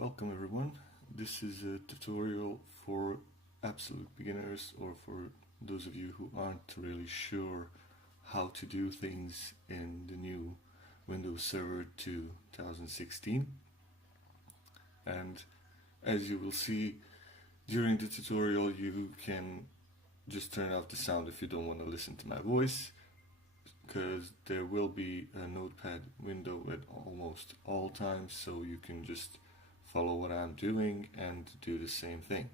Welcome everyone. This is a tutorial for absolute beginners or for those of you who aren't really sure how to do things in the new Windows Server 2016. And as you will see during the tutorial, you can just turn off the sound if you don't want to listen to my voice, because there will be a notepad window at almost all times, so you can just follow what I'm doing and do the same thing.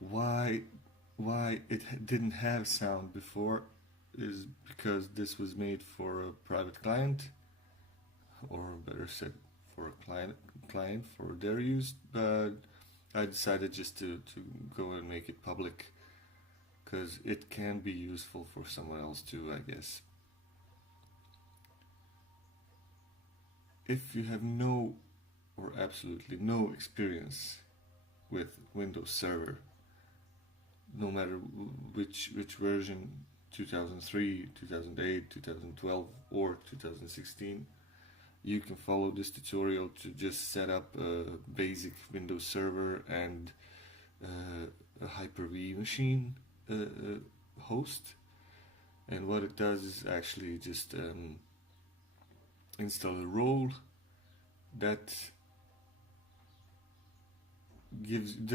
Why it didn't have sound before is because this was made for a private client, or better said, for a client for their use, but I decided just to go and make it public because it can be useful for someone else too, I guess. If you have no or absolutely no experience with Windows Server, no matter which version, 2003, 2008, 2012 or 2016, you can follow this tutorial to just set up a basic Windows Server and a Hyper-V machine host. And what it does is actually just install a role that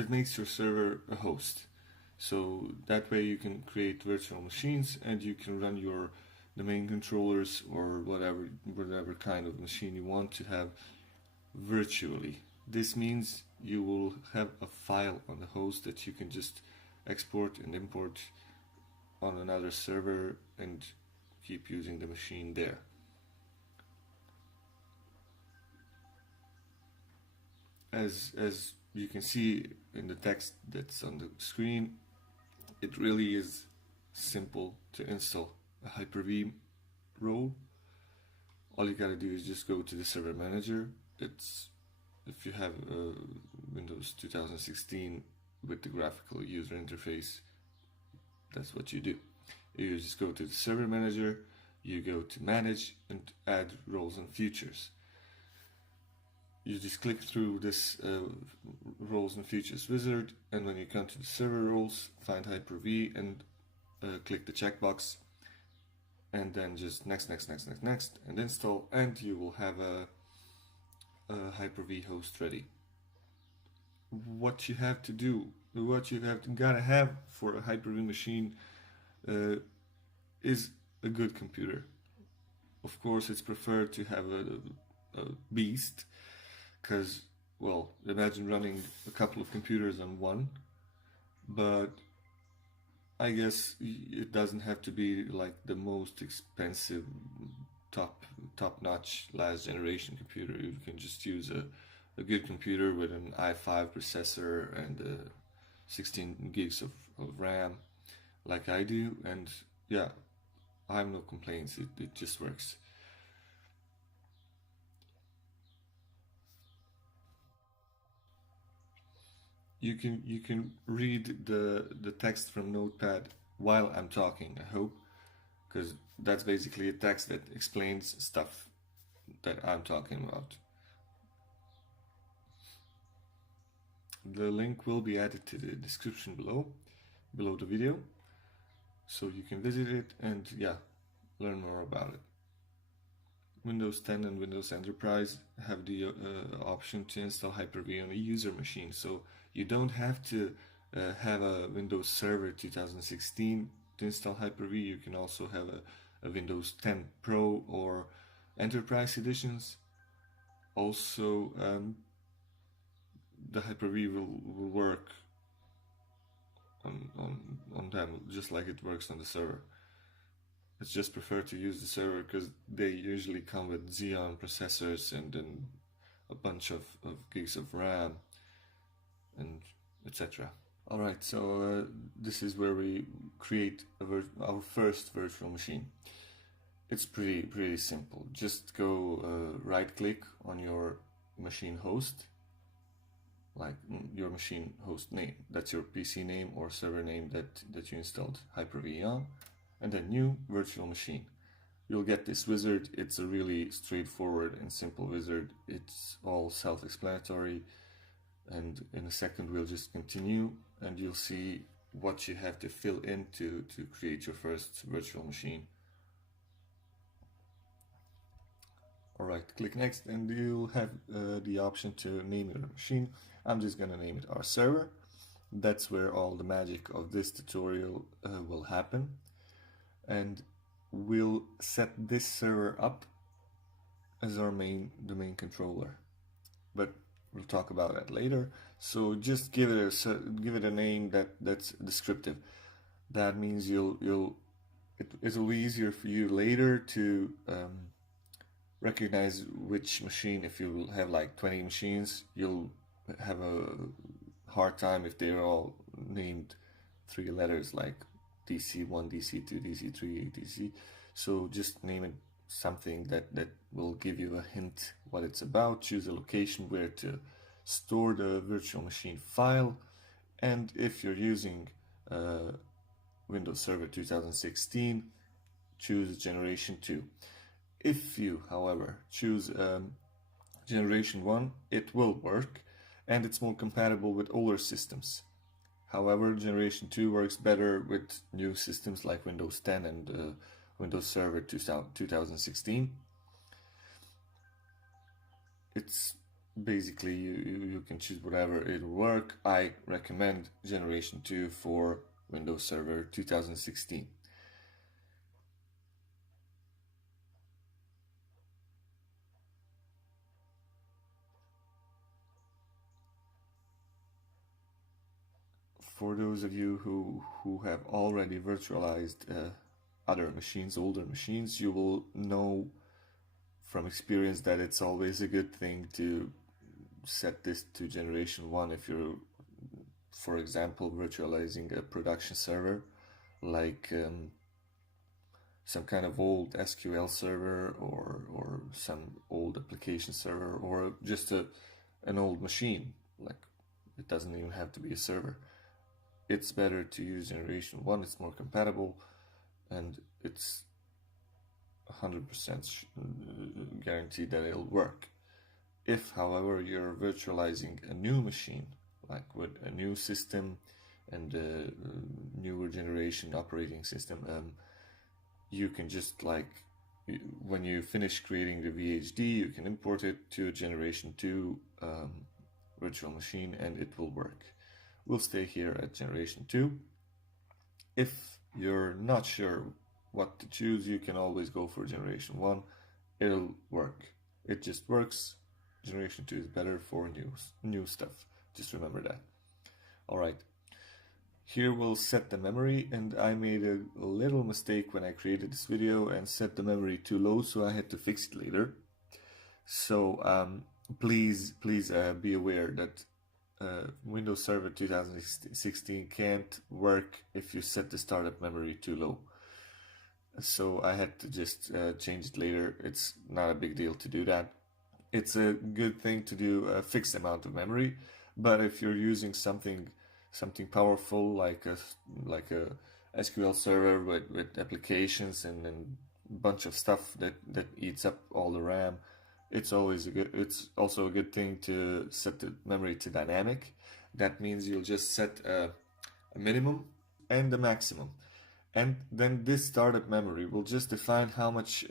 makes your server a host. So that way you can create virtual machines and you can run your domain controllers or whatever kind of machine you want to have virtually. This means you will have a file on the host that you can just export and import on another server and keep using the machine there. As you can see in the text that's on the screen, it really is simple to install a Hyper-V role. All you gotta do is just go to the server manager. If you have Windows 2016 with the graphical user interface, that's what you do. You just go to the server manager, you go to manage and add roles and features. You just click through this roles and features wizard, and when you come to the server roles, find Hyper-V and click the checkbox, and then just next and install, and you will have a Hyper-V host ready. What you have to do, gotta have for a Hyper-V machine is a good computer. Of course, it's preferred to have a beast, because, well, imagine running a couple of computers on one, but I guess it doesn't have to be like the most expensive top-notch last generation computer. You can just use a good computer with an i5 processor and 16 gigs of RAM like I do, and yeah, I have no complaints. It just works. You can read the text from Notepad while I'm talking, I hope, because that's basically a text that explains stuff that I'm talking about. The link will be added to the description below the video, so you can visit it and yeah, learn more about it. Windows 10 and Windows Enterprise have the option to install Hyper-V on a user machine, so you don't have to have a Windows Server 2016 to install Hyper-V. You can also have a Windows 10 Pro or Enterprise editions. Also, the Hyper-V will work on them just like it works on the server. It's just preferred to use the server because they usually come with Xeon processors and then a bunch of gigs of RAM and etc. Alright, so this is where we create our first virtual machine. It's pretty simple. Just go right click on your machine host, like your machine host name. That's your PC name or server name that you installed Hyper-V on. And then new virtual machine. you'll get this wizard. It's a really straightforward and simple wizard. It's all self-explanatory, and in a second we'll just continue and you'll see what you have to fill in to create your first virtual machine. Alright, click next and you'll have the option to name your machine. I'm just gonna name it our server. That's where all the magic of this tutorial will happen. And we'll set this server up as the main controller. But we'll talk about that later. So just give it a name that's descriptive. That means it'll be easier for you later to recognize which machine. If you have like 20 machines, you'll have a hard time if they're all named 3 letters like DC1, DC2, DC3, DC. So just name it something that will give you a hint what it's about. Choose a location where to store the virtual machine file, and if you're using Windows Server 2016, choose generation 2. If you, however, choose generation 1, it will work, and it's more compatible with older systems. However, generation 2 works better with new systems like Windows 10 and Windows Server 2016. It's basically you can choose whatever it'll work. I recommend generation 2 for Windows Server 2016. For those of you who have already virtualized other machines, older machines, you will know from experience that it's always a good thing to set this to generation 1 if you're, for example, virtualizing a production server like some kind of old SQL server or some old application server, or just an old machine. Like, it doesn't even have to be a server. It's better to use generation 1, it's more compatible, and it's 100% guaranteed that it'll work. If, however, you're virtualizing a new machine, like with a new system and a newer generation operating system, you can just, like, when you finish creating the VHD, you can import it to a generation 2 virtual machine and it will work. We'll stay here at generation 2. If you're not sure what to choose, you can always go for generation 1. It'll work. It just works. Generation 2 is better for new stuff. Just remember that. Alright. Here we'll set the memory, and I made a little mistake when I created this video and set the memory too low, so I had to fix it later. So please be aware that Windows Server 2016 can't work if you set the startup memory too low. So I had to just change it later. It's not a big deal to do that. It's a good thing to do a fixed amount of memory, but if you're using something powerful like a SQL server with applications and a bunch of stuff that eats up all the RAM, it's also a good thing to set the memory to dynamic. That means you'll just set a minimum and a maximum, and then this startup memory will just define how much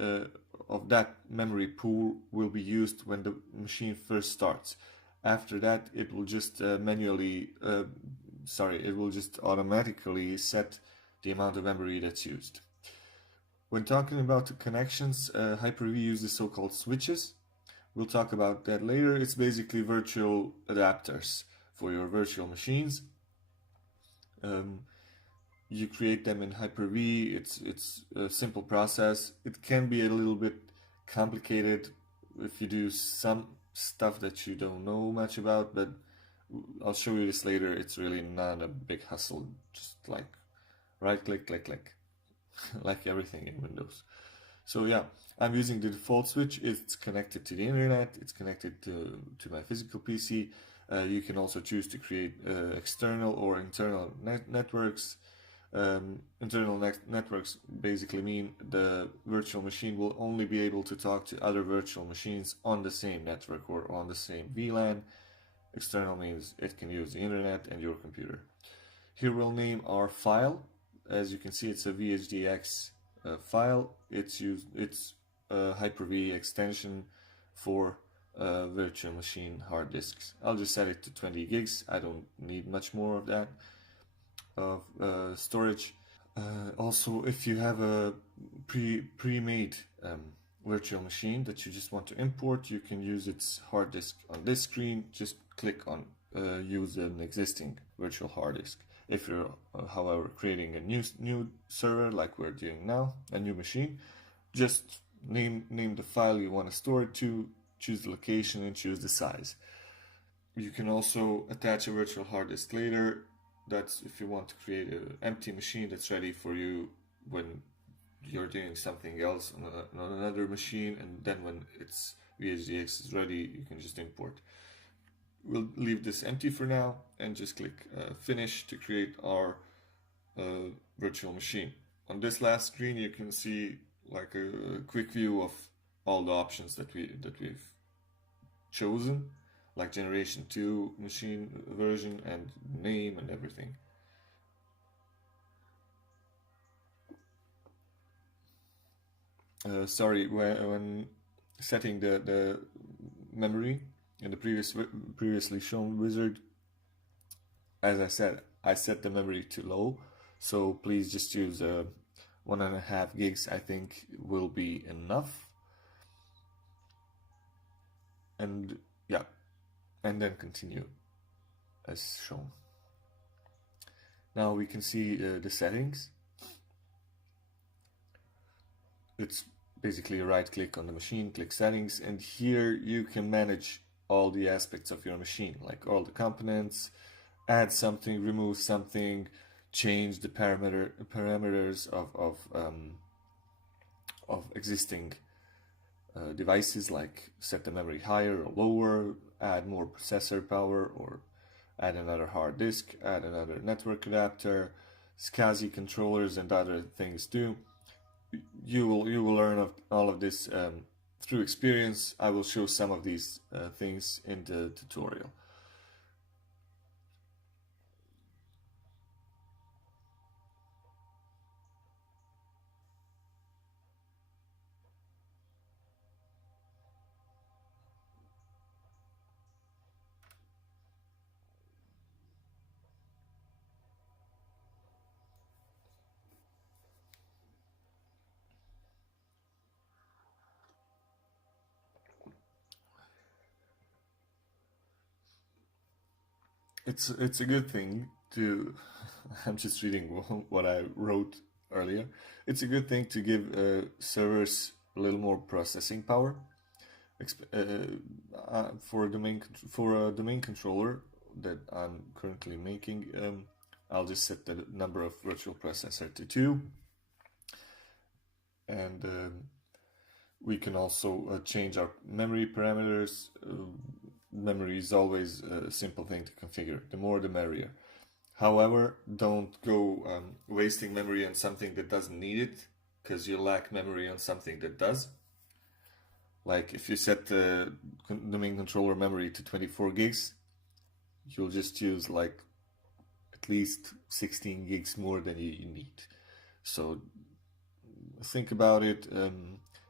of that memory pool will be used when the machine first starts. After that, it will just automatically set the amount of memory that's used. When talking about the connections, Hyper-V uses so-called switches. We'll talk about that later. It's basically virtual adapters for your virtual machines. You create them in Hyper-V. It's a simple process. It can be a little bit complicated if you do some stuff that you don't know much about, but I'll show you this later. It's really not a big hassle. Just like right click, click, like everything in Windows. So yeah, I'm using the default switch. It's connected to the internet. It's connected to my physical PC. You can also choose to create external or internal networks. Internal networks basically mean the virtual machine will only be able to talk to other virtual machines on the same network or on the same VLAN. External means it can use the internet and your computer. Here we'll name our file. As you can see, it's a vhdx file. It's a Hyper-V extension for virtual machine hard disks. I'll just set it to 20 gigs. I don't need much more of that storage. Also, if you have a pre-made virtual machine that you just want to import, you can use its hard disk on this screen. Just click on use an existing virtual hard disk. If you're, however, creating a new server like we're doing now, a new machine, just name the file you want to store it to, choose the location, and choose the size. You can also attach a virtual hard disk later. That's if you want to create an empty machine that's ready for you when you're doing something else on another machine, and then when its vhdx is ready, you can just import. We'll leave this empty for now and just click finish to create our virtual machine. On this last screen, you can see like a quick view of all the options that we've chosen, like generation 2 machine version and name and everything. Sorry, when setting the memory in the previously shown wizard, as I said, I set the memory to low, so please just use 1.5 gigs. I think will be enough. And yeah, and then continue as shown. Now we can see the settings. It's basically a right click on the machine, click settings, and here you can manage all the aspects of your machine, like all the components, add something, remove something, change the parameters of existing devices, like set the memory higher or lower, add more processor power, or add another hard disk, add another network adapter, SCSI controllers, and other things too. You will learn all of this through experience. I will show some of these things in the tutorial. It's a good thing to I'm just reading what I wrote earlier. It's a good thing to give servers a little more processing power. For a domain controller that I'm currently making, I'll just set the number of virtual processor to 2, and we can also change our memory parameters. Memory is always a simple thing to configure. The more the merrier. However, don't go wasting memory on something that doesn't need it, because you lack memory on something that does. Like if you set the domain controller memory to 24 gigs, you'll just use like at least 16 gigs more than you need. So think about it.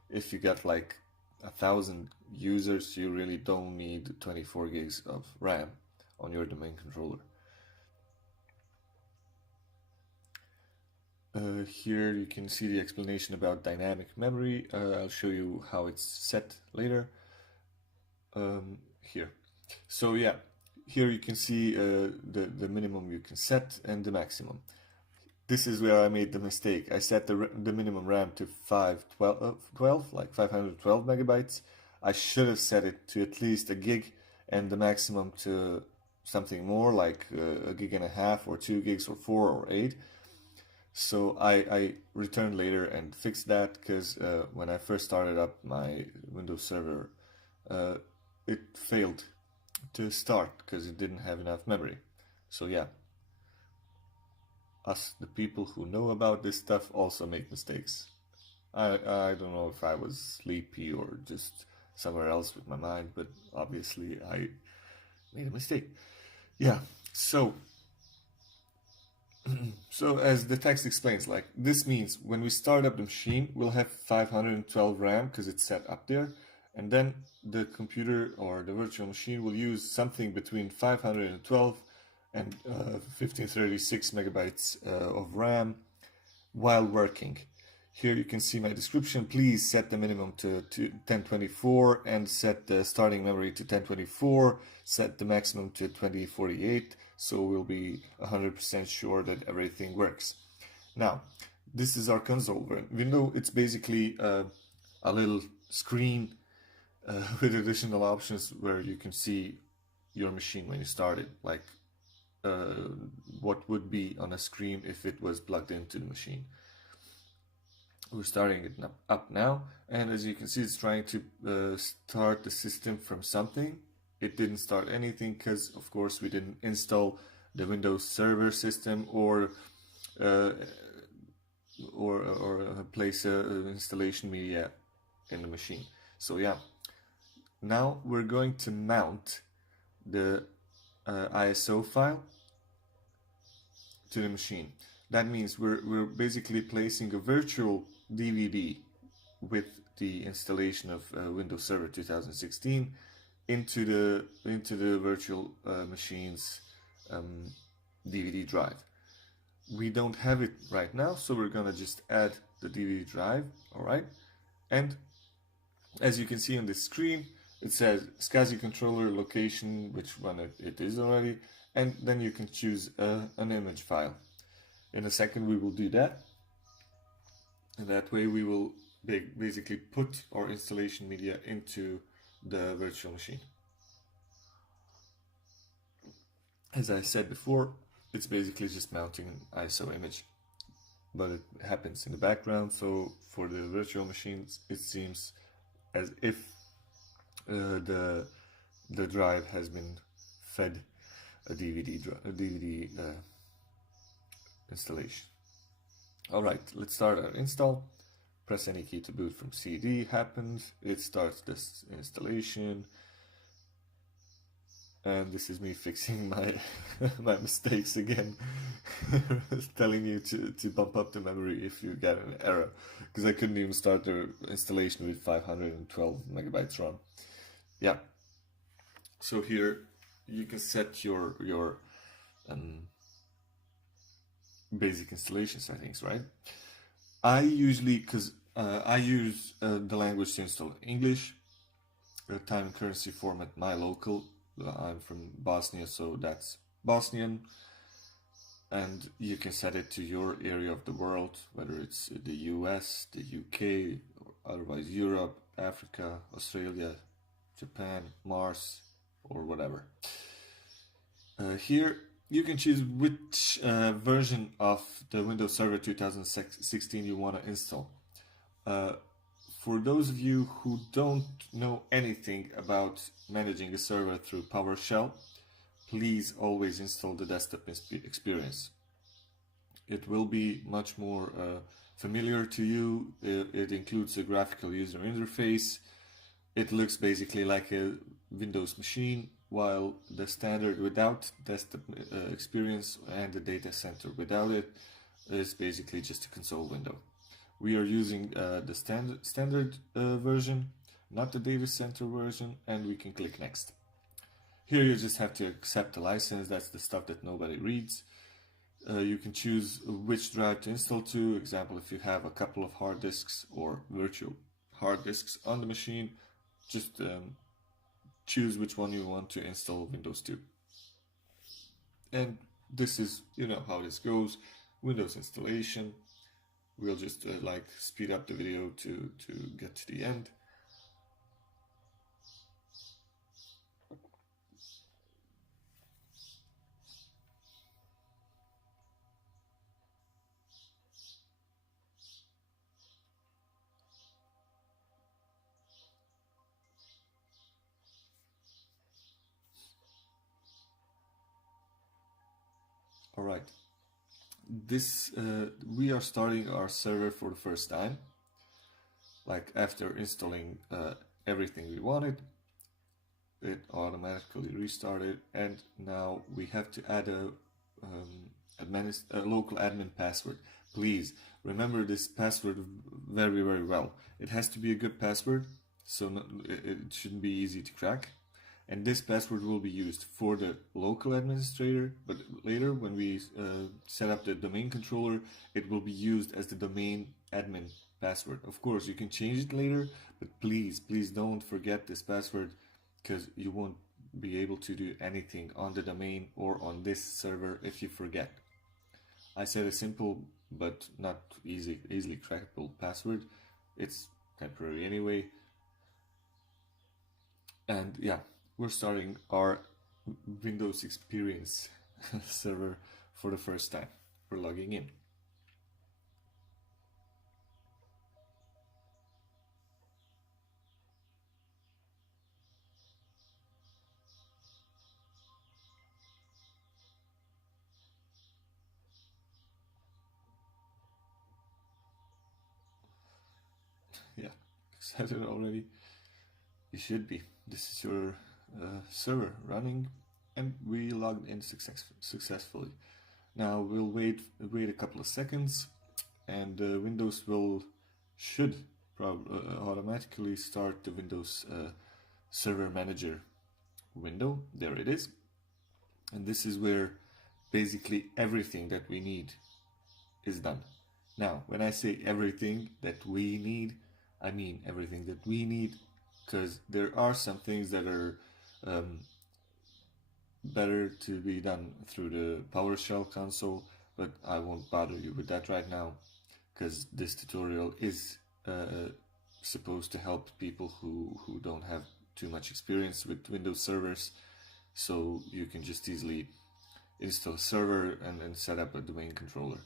If you got like 1,000 users, you really don't need 24 gigs of RAM on your domain controller. Here you can see the explanation about dynamic memory. I'll show you how it's set later. Here. So yeah, here you can see the minimum you can set and the maximum. This is where I made the mistake. I set the minimum RAM to 512, like 512 megabytes. I should have set it to at least a gig, and the maximum to something more, like a gig and a half, or 2 gigs, or 4 or 8. So I returned later and fixed that, because when I first started up my Windows server, it failed to start because it didn't have enough memory. So yeah. us, the people who know about this stuff, also make mistakes. I don't know if I was sleepy or just somewhere else with my mind, but obviously I made a mistake. Yeah, so so as the text explains, like this means when we start up the machine, we'll have 512 RAM because it's set up there, and then the computer or the virtual machine will use something between 512 and 1536 megabytes of RAM while working. Here you can see my description. Please set the minimum to 1024 and set the starting memory to 1024. Set the maximum to 2048, so we'll be 100% sure that everything works. Now, this is our console window. It's basically a little screen with additional options where you can see your machine when you start it, like what would be on a screen if it was plugged into the machine. We're starting it up now, and as you can see, it's trying to start the system from something. It didn't start anything because, of course, we didn't install the Windows Server system or place installation media in the machine. So yeah, now we're going to mount the ISO file to the machine. That means we're basically placing a virtual DVD with the installation of Windows Server 2016 into the virtual machine's DVD drive. We don't have it right now, so we're gonna just add the DVD drive. All right, and as you can see on the screen, it says SCSI controller location, which one it is already, and then you can choose an image file. In a second we will do that, and that way we will basically put our installation media into the virtual machine. As I said before, it's basically just mounting an ISO image, but it happens in the background, so for the virtual machines it seems as if the drive has been fed a DVD installation. Alright, let's start our install. Press any key to boot from CD. Happens. It starts this installation. And this is me fixing my my mistakes again. Telling you to bump up the memory if you get an error. Because I couldn't even start the installation with 512 megabytes RAM. Yeah. So here you can set your basic installation settings, right? I usually, because I use the language to install English, time and currency format, my local. I'm from Bosnia, so that's Bosnian. And you can set it to your area of the world, whether it's the US, the UK, or otherwise Europe, Africa, Australia, Japan, Mars, or whatever. Here you can choose which version of the Windows Server 2016 you want to install. For those of you who don't know anything about managing a server through PowerShell, please always install the desktop experience. It will be much more familiar to you. It includes a graphical user interface. It looks basically like a Windows machine, while the standard without desktop experience and the data center without it is basically just a console window. We are using the standard version, not the data center version, and we can click next. Here you just have to accept the license. That's the stuff that nobody reads. You can choose which drive to install to. Example, if you have a couple of hard disks or virtual hard disks on the machine, just choose which one you want to install Windows to. And this is, you know how this goes. Windows installation. We'll just like speed up the video to get to the end. Alright, we are starting our server for the first time. Like after installing everything we wanted, it automatically restarted, and now we have to add a local admin password. Please remember this password very, very well. It has to be a good password, so it shouldn't be easy to crack. And this password will be used for the local administrator, but later when we set up the domain controller, it will be used as the domain admin password. Of course, you can change it later, but please don't forget this password, because you won't be able to do anything on the domain or on this server if you forget. I said a simple but not easily crackable password. It's temporary anyway. And yeah, we're starting our Windows Experience server for the first time. We're logging in. Yeah, excited already? You should be. This is your server running, and we logged in successfully. Now we'll wait a couple of seconds, and Windows should automatically start the Windows Server Manager window. There it is, and this is where basically everything that we need is done. Now, when I say everything that we need, I mean everything that we need, because there are some things that are better to be done through the PowerShell console, but I won't bother you with that right now, because this tutorial is supposed to help people who don't have too much experience with Windows servers, so you can just easily install a server and then set up a domain controller.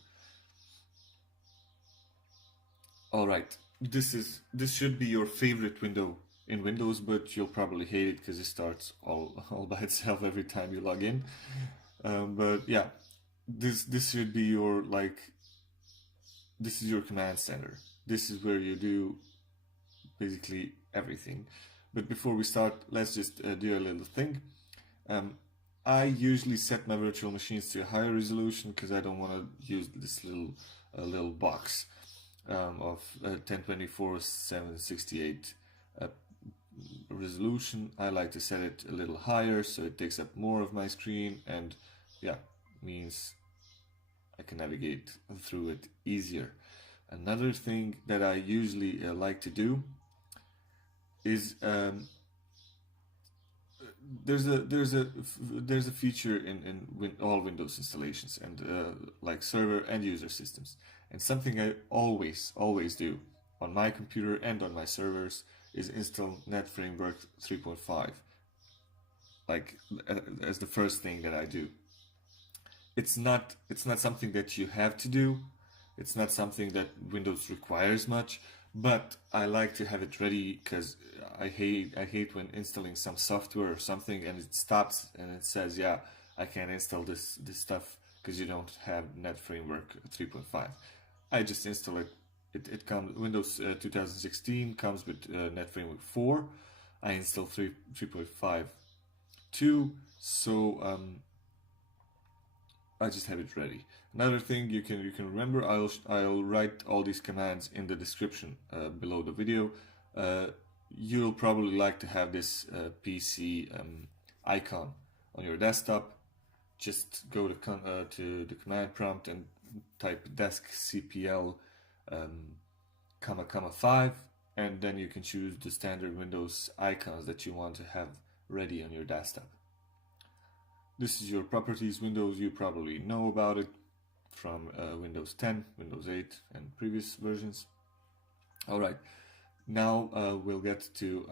Alright, this should be your favorite window in Windows, but you'll probably hate it because it starts all by itself every time you log in. But yeah, this should be your this is your command center. This is where you do basically everything. But before we start, let's just do a little thing. I usually set my virtual machines to a higher resolution because I don't want to use this little box of 1024x768 resolution. I like to set it a little higher so it takes up more of my screen, and yeah, means I can navigate through it easier. Another thing that I usually like to do is there's a feature in all Windows installations, and like server and user systems, and something I always do on my computer and on my servers is install Net Framework 3.5, like as the first thing that I do. It's not something that you have to do. It's not something that Windows requires much, but I like to have it ready because I hate when installing some software or something and it stops and it says, yeah, I can't install this stuff because you don't have Net Framework 3.5. I just install it. It comes Windows 2016 comes with Net Framework 4. I install 3.5 2, so I just have it ready. Another thing you can remember, I'll write all these commands in the description below the video. You'll probably like to have this PC icon on your desktop. Just go to the command prompt and type desk.cpl comma 5, and then you can choose the standard Windows icons that you want to have ready on your desktop. This is your properties Windows. You probably know about it from Windows 10, Windows 8, and previous versions. Alright, now we'll get to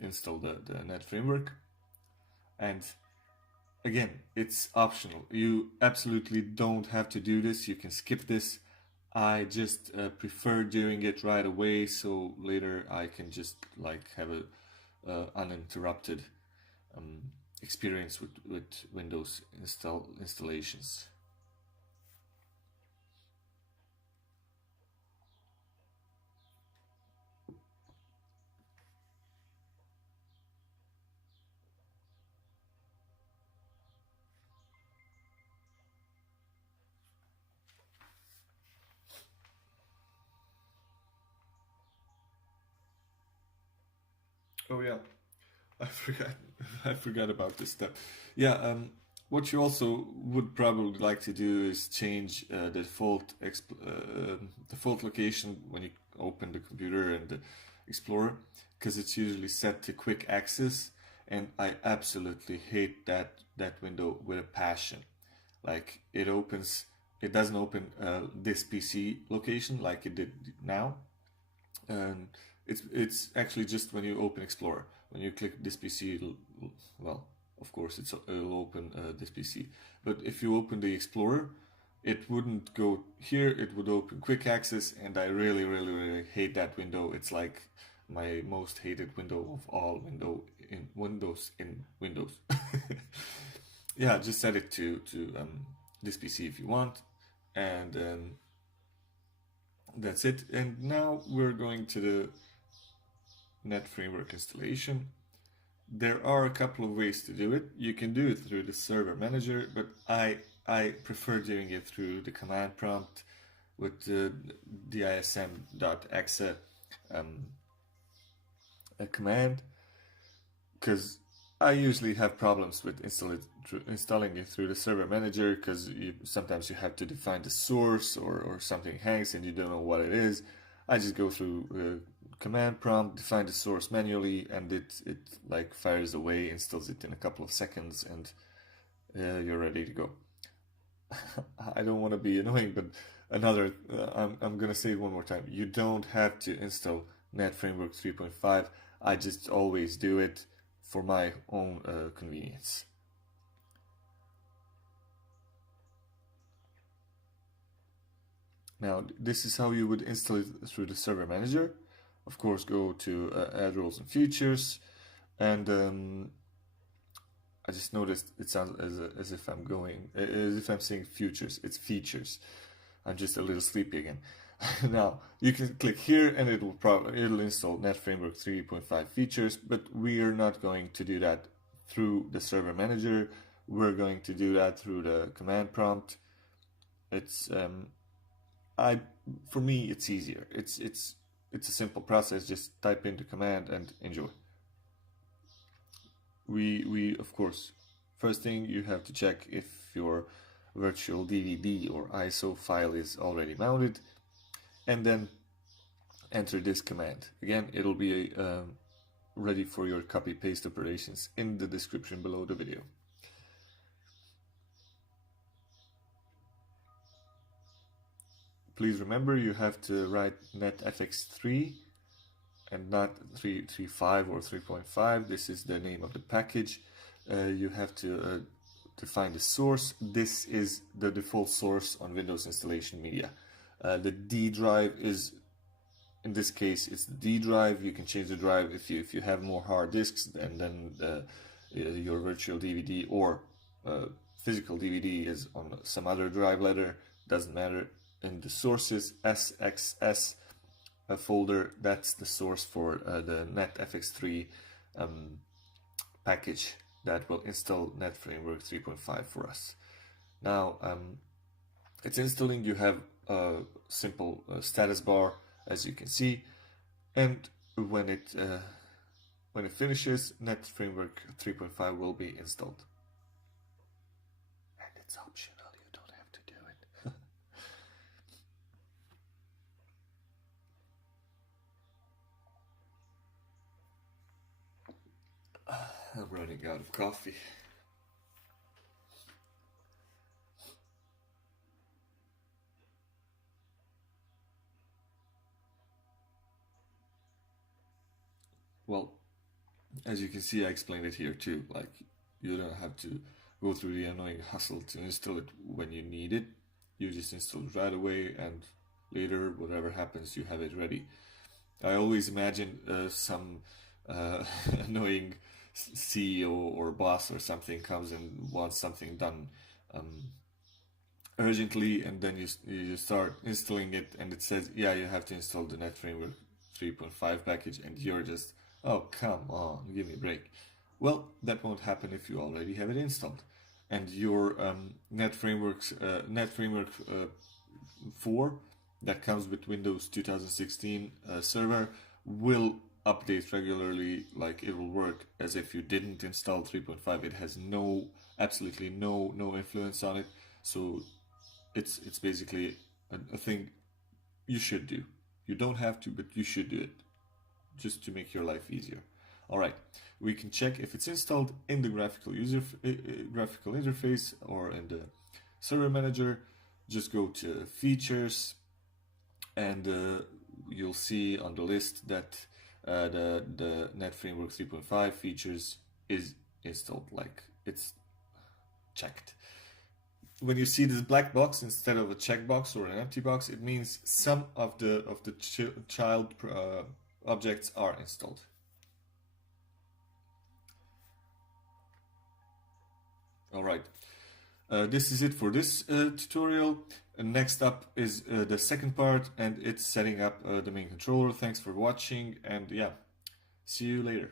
install the Net Framework. And again, it's optional. You absolutely don't have to do this. You can skip this. I just prefer doing it right away, so later I can just have a uninterrupted experience with Windows installations. Oh yeah, I forgot. I forgot about this step. Yeah. What you also would probably like to do is change the default location when you open the computer and the Explorer, because it's usually set to quick access, and I absolutely hate that window with a passion. Like it doesn't open this PC location like it did now, and it's actually just when you open Explorer. When you click this PC, well, of course it'll open this PC. But if you open the Explorer, it wouldn't go here. It would open quick access, and I really, really, really hate that window. It's like my most hated window of all Windows in Windows. Yeah, just set it to this PC if you want, and that's it. And now we're going to the Net Framework installation. There are a couple of ways to do it. You can do it through the server manager, but I prefer doing it through the command prompt with the dism.exe a command, because I usually have problems with installing it through the server manager, because sometimes you have to define the source, or something hangs and you don't know what it is. I just go through command prompt, define the source manually, and it like fires away, installs it in a couple of seconds, and you're ready to go. I don't want to be annoying, but I'm gonna say it one more time. You don't have to install Net Framework 3.5. I just always do it for my own convenience. Now, this is how you would install it through the server manager. Of course, go to add roles and features, and I just noticed it sounds as if I'm saying futures. It's features. I'm just a little sleepy again. Now you can click here, and it'll install Net Framework 3.5 features. But we are not going to do that through the server manager. We're going to do that through the command prompt. It's for me it's easier. It's a simple process. Just type in the command and enjoy. We of course, first thing you have to check if your virtual DVD or ISO file is already mounted, and then enter this command. Again, it'll be ready for your copy paste operations in the description below the video. Please remember, you have to write netfx3 and not 3.5 or 3.5. This is the name of the package. You have to define the source. This is the default source on Windows installation media. The D drive is, in this case, it's the D drive. You can change the drive if you have more hard disks, and then your virtual DVD or physical DVD is on some other drive letter. Doesn't matter. In the sources SXS folder, that's the source for the netfx3 package that will install Net Framework 3.5 for us. Now it's installing. You have a simple status bar, as you can see, and when it finishes, Net Framework 3.5 will be installed. And it's optional. You don't have to do it. I'm running out of coffee. Well, as you can see, I explained it here too. Like, you don't have to go through the annoying hustle to install it when you need it. You just install it right away, and later, whatever happens, you have it ready. I always imagine some annoying CEO or boss or something comes and wants something done urgently, and then you start installing it, and it says, yeah, you have to install the Net Framework 3.5 package, and you're just, oh, come on, give me a break. Well, that won't happen if you already have it installed, and your Net Framework 4 that comes with Windows 2016 server will update regularly, like it will work as if you didn't install 3.5. It has absolutely no influence on it. So it's basically a thing you should do. You don't have to, but you should do it just to make your life easier. All right, we can check if it's installed in the graphical interface or in the server manager. Just go to features, and you'll see on the list that the Net Framework 3.5 features is installed, like it's checked. When you see this black box instead of a checkbox or an empty box, it means some of the child objects are installed. All right, this is it for this tutorial. Next up is the second part, and it's setting up the main controller. Thanks for watching, and yeah, see you later.